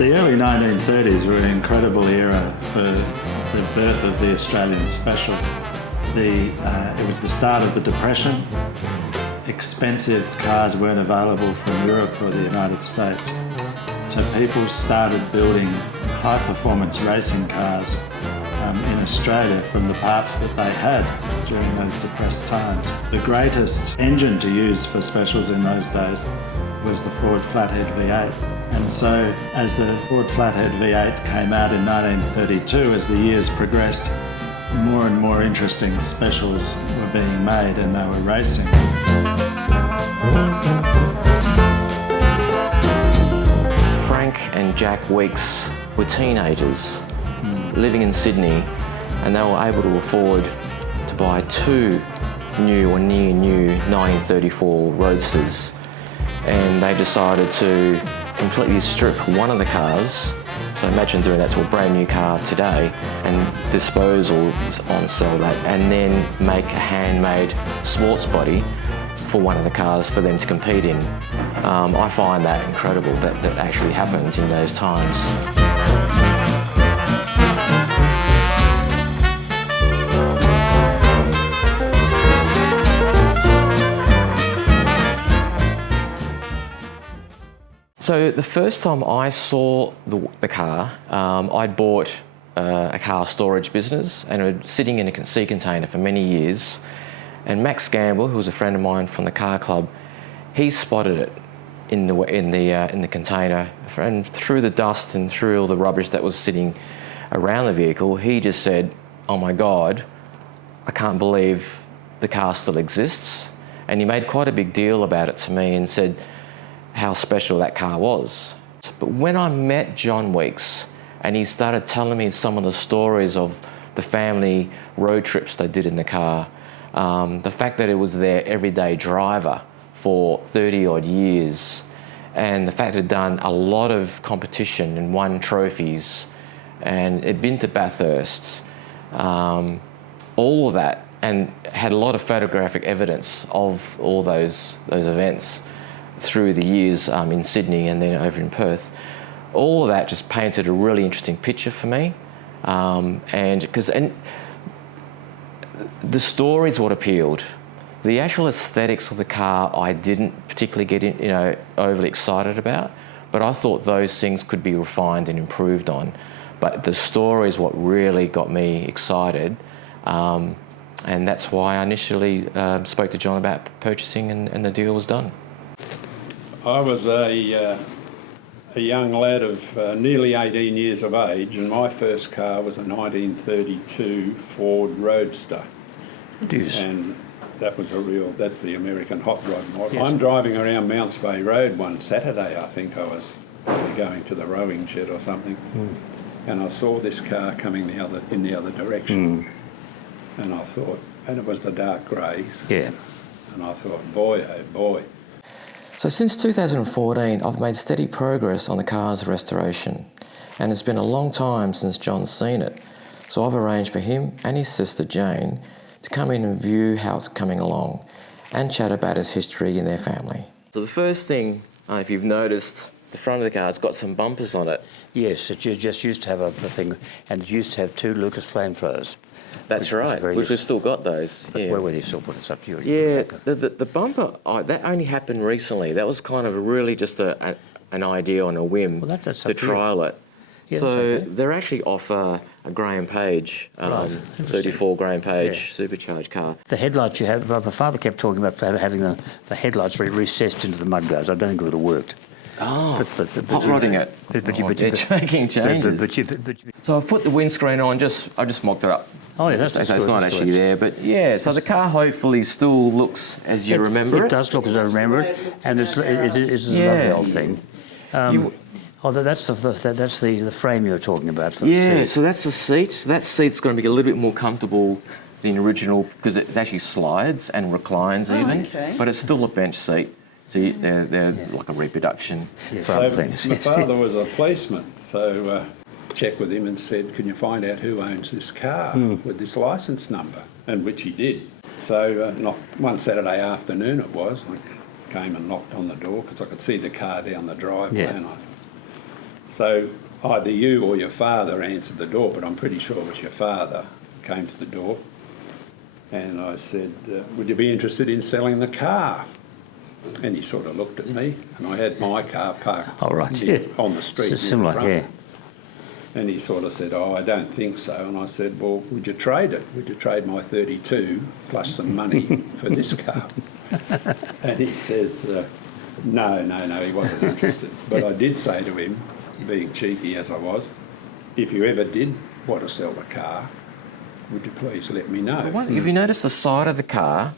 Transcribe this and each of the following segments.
The early 1930s were an incredible era for the birth of the Australian special. It was the start of the Depression. Expensive cars weren't available from Europe or the United States. So people started building high-performance racing cars in Australia from the parts that they had during those depressed times. The greatest engine to use for specials in those days was the Ford Flathead V8. And so as the Ford Flathead V8 came out in 1932, as the years progressed, more and more interesting specials were being made and they were racing. Frank and Jack Weeks were teenagers living in Sydney, and they were able to afford to buy two new or near new 1934 Roadsters, and they decided to completely strip one of the cars. So imagine doing that to a brand new car today and dispose or on sell that, and then make a handmade sports body for one of the cars for them to compete in. I find that incredible that actually happened in those times. So the first time I saw the car, I'd bought a car storage business and it was sitting in a sea container for many years. And Max Gamble, who was a friend of mine from the car club, he spotted it in the container, and through the dust and through all the rubbish that was sitting around the vehicle, he just said, "Oh my God, I can't believe the car still exists." And he made quite a big deal about it to me and said how special that car was. But when I met John Weeks and he started telling me some of the stories of the family road trips they did in the car, the fact that it was their everyday driver for 30 odd years, and the fact it had done a lot of competition and won trophies, and it'd been to Bathurst, all of that, and had a lot of photographic evidence of all those events through the years in Sydney and then over in Perth. All of that just painted a really interesting picture for me, and the story's what appealed. The actual aesthetics of the car I didn't particularly get overly excited about, but I thought those things could be refined and improved on. But the story is what really got me excited, and that's why I initially spoke to John about purchasing, and the deal was done. I was a young lad of nearly 18 years of age, and my first car was a 1932 Ford Roadster. And that was that's the American hot rod model. Yes. I'm driving around Mounts Bay Road one Saturday, I think I was going to the rowing shed or something, and I saw this car coming in the other direction, and I thought, and it was the dark grey, and I thought, boy, oh boy. So since 2014, I've made steady progress on the car's restoration, and it's been a long time since John's seen it. So I've arranged for him and his sister Jane to come in and view how it's coming along and chat about its history in their family. So the first thing, if you've noticed, the front of the car's got some bumpers on it. Yes, it just used to have a thing, and it used to have two Lucas flamethrowers. That's right, which we've still got those. But where were they still put us up to you? Yeah, the bumper, that only happened recently. That was kind of really just an idea on a whim to trial it. Yeah, so they're actually off a Graham Page, 34 Graham Page supercharged car. The headlights you have, my father kept talking about having the headlights recessed into the mudguards. I don't think it would have worked. Oh, hot rodding it. They're making changes. So I've put the windscreen on, I just mocked it up. Oh yeah, that's it's not actually there, but yeah. So the car hopefully still looks as you remember it. It does look as I remember it, and it's a lovely old thing. That's the frame you're talking about for the seat. So that's the seat. So that seat's going to be a little bit more comfortable than the original because it actually slides and reclines even, but it's still a bench seat. So they're like a reproduction for other things. My father was a policeman, so checked with him and said, "Can you find out who owns this car with this licence number?" And which he did. So one Saturday afternoon it was, I came and knocked on the door because I could see the car down the driveway, and I thought, So either you or your father answered the door, but I'm pretty sure it was your father came to the door. And I said, would you be interested in selling the car? And he sort of looked at me, and I had my car parked on the street. It's similar, yeah. And he sort of said, oh, I don't think so. And I said, well, would you trade it? Would you trade my 32 plus some money for this car? And he says, no, he wasn't interested. But I did say to him, being cheeky as I was, if you ever did want to sell the car, would you please let me know? If you notice the side of the car,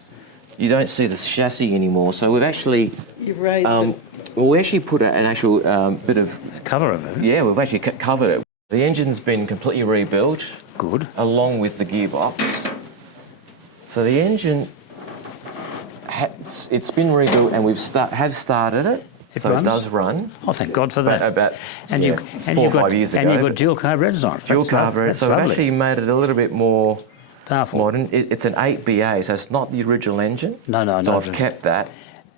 you don't see the chassis anymore. So we've actually... You've raised it. Well, we actually put an actual bit of... Cover of it? Yeah, we've actually covered it. The engine's been completely rebuilt. Good. Along with the gearbox. So the engine, it's been rebuilt and we've started it. It so runs? It does run. Oh, thank God for that. About 4 or 5 years ago. And you've got dual carburetors on it. Dual carburetors. So lovely. we've actually made it a little bit more powerful. Modern. It's an 8BA, so it's not the original engine. No. So I've kept that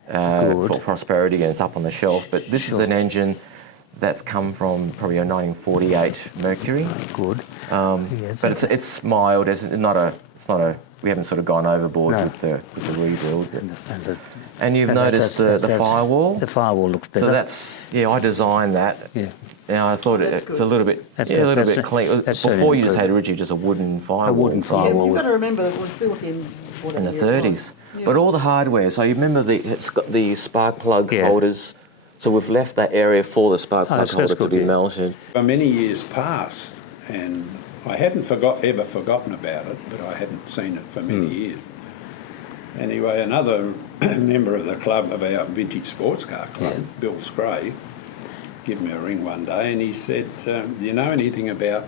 for prosperity, and it's up on the shelf. But this is an engine that's come from probably a 1948 Mercury. Good. Yes. But it's mild. It's not a. We haven't sort of gone overboard with the rebuild. And you've noticed the firewall. The firewall looks better. So that's I designed that. Yeah. Now I thought it's a little bit. That's a little bit clean. Before you just had originally just a wooden firewall. A wooden firewall. You've got to remember it was built in the 30s. Yeah. But all the hardware. So you remember it's got the spark plug holders. So we've left that area for the spark plug holder to be melted. Many years passed, and I hadn't ever forgotten about it, but I hadn't seen it for many years. Anyway, another member of the club, of our vintage sports car club, Bill Scray, gave me a ring one day and he said, do you know anything about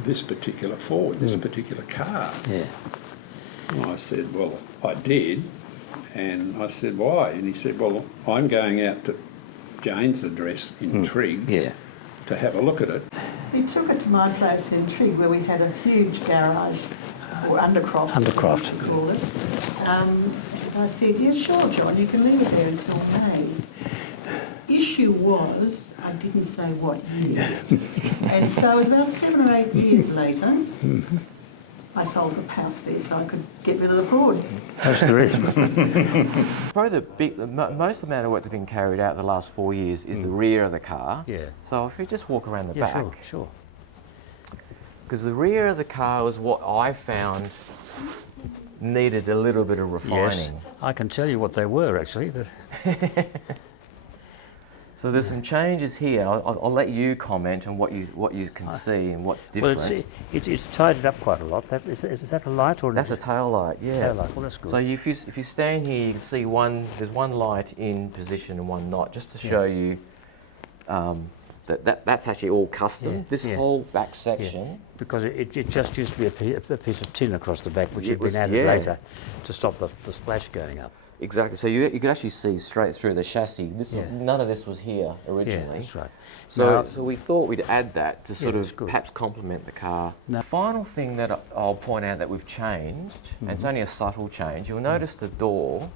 this particular Ford, this particular car? Yeah. And I said, well, I did. And I said, why? And he said, well, I'm going out to Jane's address in Trigg to have a look at it. We took it to my place in Trigg where we had a huge garage, or undercroft. We call it. I said, yeah, sure, John, you can leave it there until May. Issue was, I didn't say what year. And so it was about 7 or 8 years later, I sold the house there so I could get rid of the Ford. That's the reason. Probably the most amount of work that's been carried out the last 4 years is the rear of the car. Yeah. So if you just walk around the back. Sure. Because the rear of the car was what I found needed a little bit of refining. Yes, I can tell you what they were actually. But so there's some changes here. I'll let you comment on what you can see and what's different. Well, it's tidied up quite a lot. Is that a light or? That's a tail light. Yeah. Tail light. Well, that's good. So if you stand here, you can see there's one light in position and one not, just to show you that's actually all custom. Yeah. This whole back section. Because it just used to be a piece of tin across the back, which had been added later to stop the splash going up. Exactly. So you can actually see straight through the chassis. None of this was here originally. Yeah, that's right. So we thought we'd add that to sort of perhaps complement the car. The final thing that I'll point out that we've changed, and it's only a subtle change, you'll notice the door.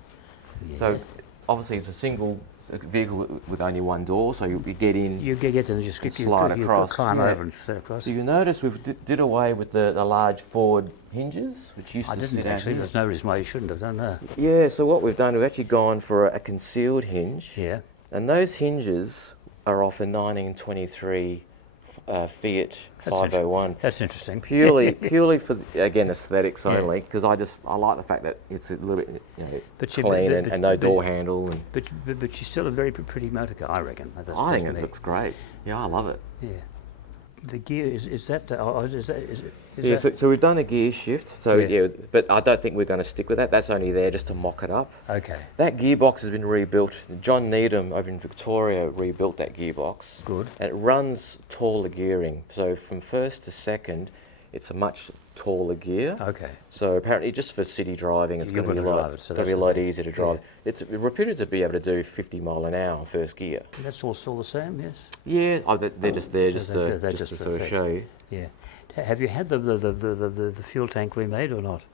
Yeah. So obviously it's a single vehicle with only one door, so you get in. You get in and just slide across. Climb over and sit across. So you notice we've did away with the large forward hinges, which used to sit out. I didn't actually. There's no reason why you shouldn't have done that. Yeah. So what we've done, we've actually gone for a concealed hinge. Yeah. And those hinges are off a 1923 Fiat 501. That's interesting. Purely for again aesthetics only, because I like the fact that it's a little bit clean and no door handle. But she's still a very pretty motor car, I reckon. I think it looks great. Yeah, I love it. Yeah. The gear is that. So we've done a gear shift. So but I don't think we're going to stick with that. That's only there just to mock it up. Okay. That gearbox has been rebuilt. John Needham over in Victoria rebuilt that gearbox. Good. And it runs taller gearing. So from first to second, it's a much taller gear. Okay. So apparently, just for city driving, it's going to be a lot easier to drive. Yeah. It's reputed to be able to do 50 mile an hour first gear. And that's all still the same, yes. Yeah, they're just there just to sort of show you. Yeah. Have you had the fuel tank remade or not?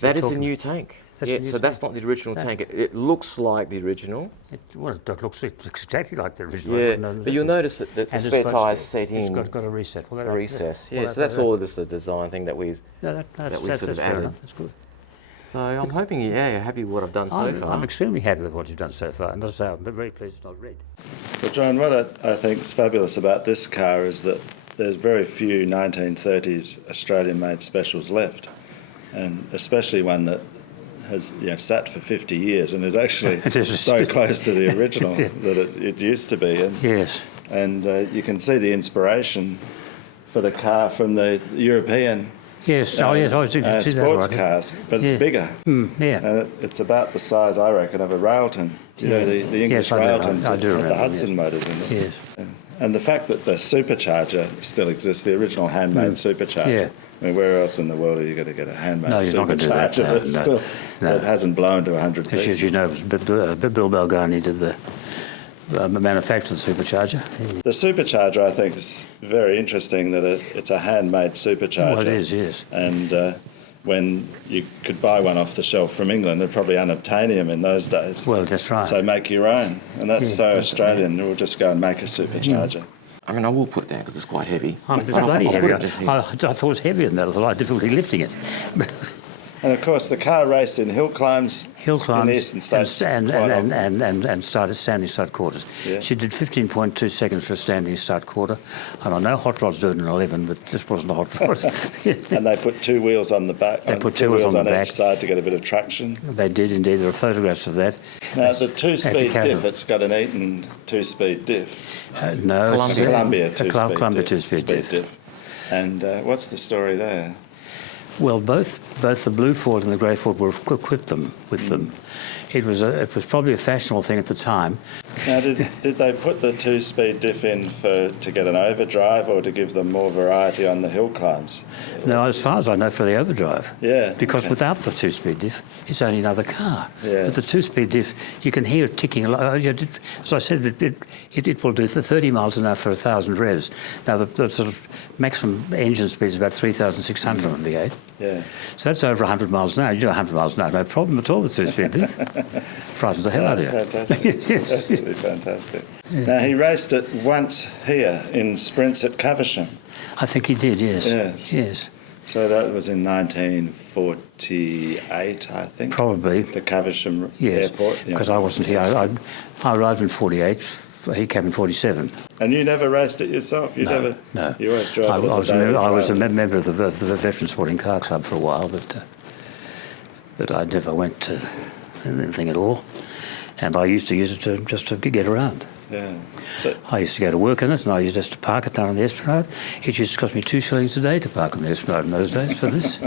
That is a new tank. That's the new so that's not the original tank. It looks like the original. It looks exactly like the original. Yeah, but you'll notice that the spare tyres set in. It's got a reset. Well, a recess. Yeah, so that's all just a design thing that we that's sort of fair added. enough. That's good. So I'm hoping you're happy with what I've done so far. I'm extremely happy with what you've done so far, and as I say, I'm very pleased it's not red. Well, John, what I think is fabulous about this car is that there's very few 1930s Australian-made specials left, and especially one that has sat for 50 years and is actually so close to the original that it used to be. And, yes. And you can see the inspiration for the car from the European yes, sports cars, but it's bigger. Yeah. And it's about the size, I reckon, of a Railton. You know, the English Railtons I do have the remember, Hudson motors in them. Yes. And the fact that the supercharger still exists, the original handmade supercharger. Yeah. I mean, where else in the world are you going to get a handmade No, you're not going to do that. supercharger that hasn't blown to 100 pieces? As you know, Bill Balgani did the manufacture of the supercharger. The supercharger, I think, is very interesting that it's a handmade supercharger. Well, it is, yes. And when you could buy one off the shelf from England, they're probably unobtainium in those days. Well, that's right. So make your own. And that's so Australian. We'll just go and make a supercharger. I mean, I will put it down because it's quite heavy. It's bloody heavy. I thought it was heavier than that. I thought I had difficulty lifting it. And of course, the car raced in hill climbs in the eastern states and started standing start quarters. Yeah. She did 15.2 seconds for a standing start quarter. And I know hot rods do it in 11, but this wasn't a hot rod. And they put two wheels on the back. They put two wheels on the back. each side to get a bit of traction. They did indeed. There are photographs of that. Now, the two-speed diff, it's got an Eaton two-speed diff. No, it's a Columbia Columbia two-speed diff. And what's the story there? Well, both the blue Ford and the grey Ford were equipped with them. It was probably a fashionable thing at the time. Now, did they put the two-speed diff in to get an overdrive or to give them more variety on the hill climbs? No, as far as I know, for the overdrive. Yeah. Because without the two-speed diff, it's only another car. Yeah. But the two-speed diff, you can hear it ticking. As I said, it will do 30 miles an hour for 1,000 revs. Now, the sort of maximum engine speed is about 3,600 on the V8. Yeah. So that's over 100 miles an hour. You do 100 miles an hour, no problem at all with two-speed diff. Frightens the hell out of you. That's fantastic. Absolutely fantastic. Yeah. Now, he raced it once here in sprints at Caversham. I think he did, yes. Yes. So that was in 1948, I think. Probably. The Caversham Airport. Because I wasn't here. I arrived in 48. He came in 47. And you never raced it yourself? You No. You always drove it as a I was a member of the Veteran Sporting Car Club for a while, but I never went to anything at all. And I used to use it just to get around. Yeah. So, I used to go to work in it, and I used just to park it down on the Esplanade. It used to cost me 2 shillings a day to park on the Esplanade in those days for this.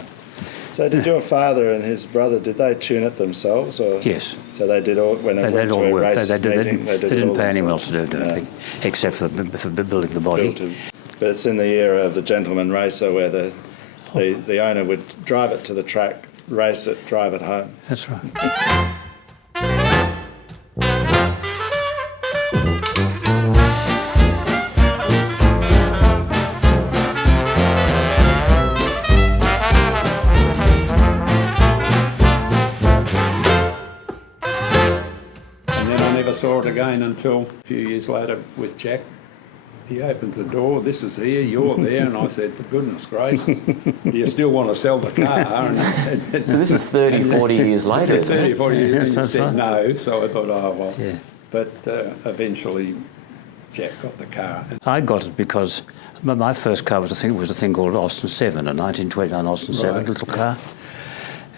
So did your father and his brother, did they tune it themselves? Or? Yes. So they did all, when it They went to a all race work. They didn't pay anyone else to do anything, except for building the body. But it's in the era of the gentleman racer where the owner would drive it to the track, race it, drive it home. That's right. Saw it again until a few years later with Jack. He opens the door, this is here, you're there, and I said, for goodness gracious, do you still want to sell the car? And so this is 30, 40 years later, isn't 30, it? 40 years, and he said right. no, so I thought, oh, well. Yeah. But eventually Jack got the car. I got it because my first car was a thing called Austin 7, a 1929 Austin 7 little car.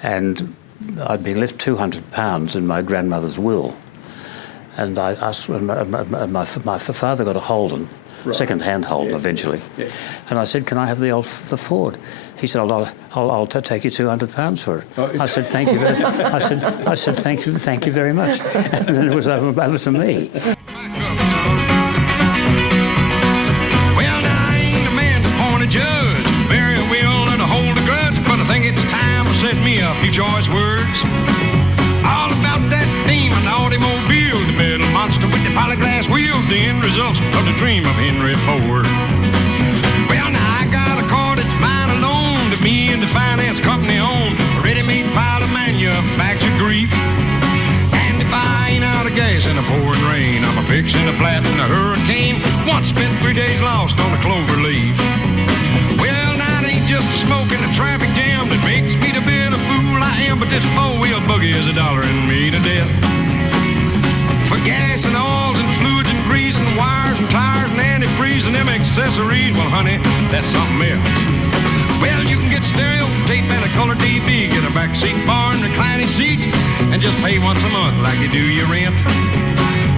And I'd been left £200 in my grandmother's will. And I asked, my father got a Holden, second-hand Holden eventually. Yeah. And I said, can I have the Ford? He said, I'll take you £200 for it. Oh, I said, thank you. I said, thank you very much. And then it was over to me. Well, now I ain't a man to point a judge, very willing to hold a grudge, but I think it's time to set me a few choice words. All about that theme, an automobile, the metal monster with the polyglass wheels, the end results of the dream of Henry Ford. Well, now I got a car that's mine alone, that me and the finance company own, a ready-made pile of manufactured in the pouring rain. I'm a fixing to flatten a hurricane. Once spent 3 days lost on a clover leaf. Well, now it ain't just the smoke and the traffic jam that makes me the bit of fool I am, but this four-wheel buggy is $1 me to death. For gas and oils and fluids and grease and wires and tires and antifreeze and them accessories, well, honey, that's something else. Well, you can get stereo tape and a color TV, get a backseat bar and reclining seats, and just pay once a month like you do your rent.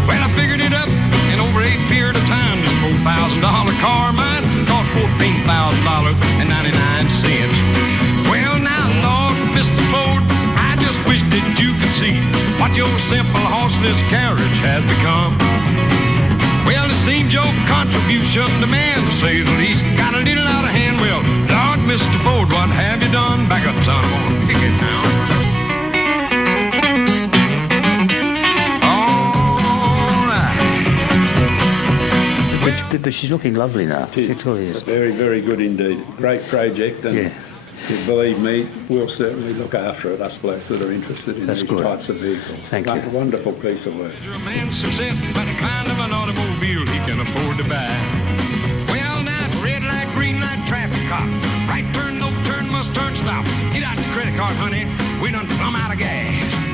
Well, I figured it up in over a period of time. This $4,000 car of mine cost $14,000.99. Well, now, Lord, Mr. Ford, I just wish that you could see what your simple horseless carriage has become. Well, it seems your contribution to man, to say the least, got a little out of hand. Well, Lord, Mr. Ford, what have you done? Back up, son, I want to pick it now. But she's looking lovely now. It is. She truly is. Very, very good indeed. Great project, and Yeah. believe me, we'll certainly look after it, us blokes that are interested in That's these good. types of vehicles. Thank you. A wonderful piece of work. A man's success by the kind of an automobile he can afford to buy. Well, now it's red light, green light, traffic cop. Right turn, no turn, must turn, stop. Get out the credit card, honey. We done plumb out of gas.